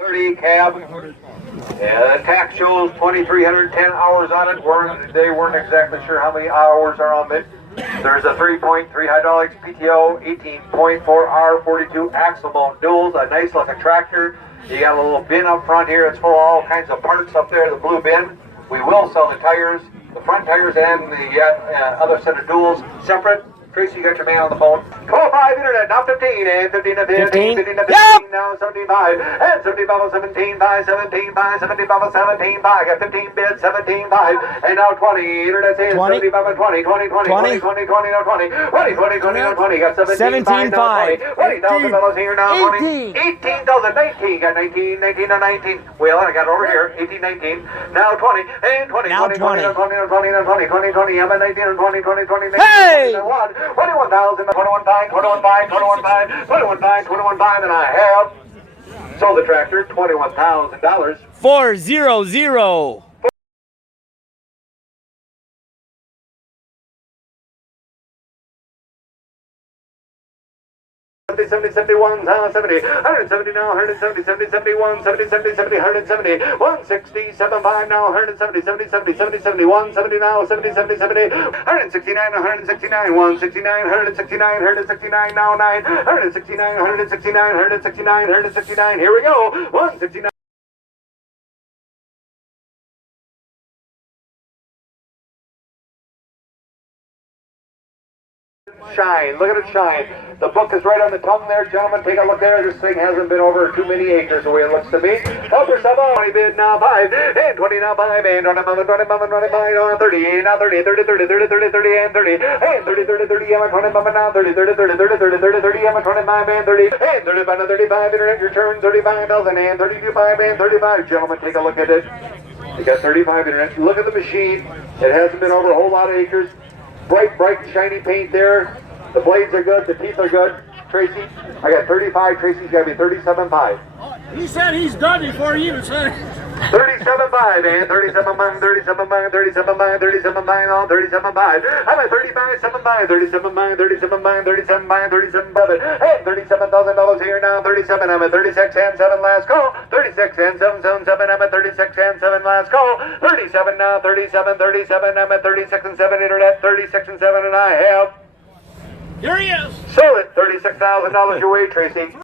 30 cab. The tax shows 2,310 hours on it. They weren't exactly sure how many hours are on it. There's a 3.3 hydraulics PTO, 18.4 R42 axle mount duals, a nice looking tractor. You got a little bin up front here. It's full of all kinds of parts up there, the blue bin. We will sell the tires, the front tires and the other set of duals separate. Tracy, you got your man on the phone. 12-5 internet, now 15, and 15 to 15, 15 to 15, yep. Now 75, and 75 17 by 17 by 75 17 by, got 15 bids, 17 by, and now 20, internet says 75 20, 20, 20, 20, 20, 20, now 20, 20, 20, 20, now 20, got 17 by, now 20, $20,000 here, now 20, 18,000, 19, got 19, 19 to 19, well, I got it over here, 18, 19, now 20, and 20, 20, 20, now 20, now 20, now 20, 20, 20, I'm at 19, and 20, 20, 20, 19, hey! 21,000, 21,500, 21,500, 21,500, 21,500, and I have sold the tractor, $21,000. 400. 70, 71, 70, 170 now, 170, 70, 71, 70, 70, 70, 170, 160, 75 now, 170, 70, 70, 70, 71, 70 now, 70, 70, 70, 169, 169, 169, 169, 169 now, 9, 169, 169, 169, 169, here we go, 169. Shine, look at it shine. The book is right on the tongue there, gentlemen. Take a look there. This thing hasn't been over too many acres the way it looks to me. Upper 20 bid now 5, and 20 now 5, and 20, 20, 30, now 30, 30, 30, 30, 30, 30, and 30, and 30, 30, 30, and 20, now 30, 30, 30, 30, 30, 30, 30, and 25, and 30, and 35, and 35, internet return 35,000, and 32, 5, and 35. Gentlemen, take a look at it. You got 35 internet. Look at the machine. It hasn't been over a whole lot of acres. Bright, shiny paint there. The blades are good. The teeth are good. Tracy, I got 35. Tracy's got to be 37.5. He said he's done before he even said it. 37.5 and 37.5, 37.5, 37.5, 37.5, all 37.5. I'm at 35.75, 37.5, 37.5, 37.5, 37.7, and $37,000 here now. 37. I'm at 36 and 7 last call. 36 and 777. I'm at 36 and 7 last call. 37 now. 37, 37. I'm at 36 and 7 internet. 36 and 7, and I have. Here he is. Sold it. $36,000 your way, Tracy.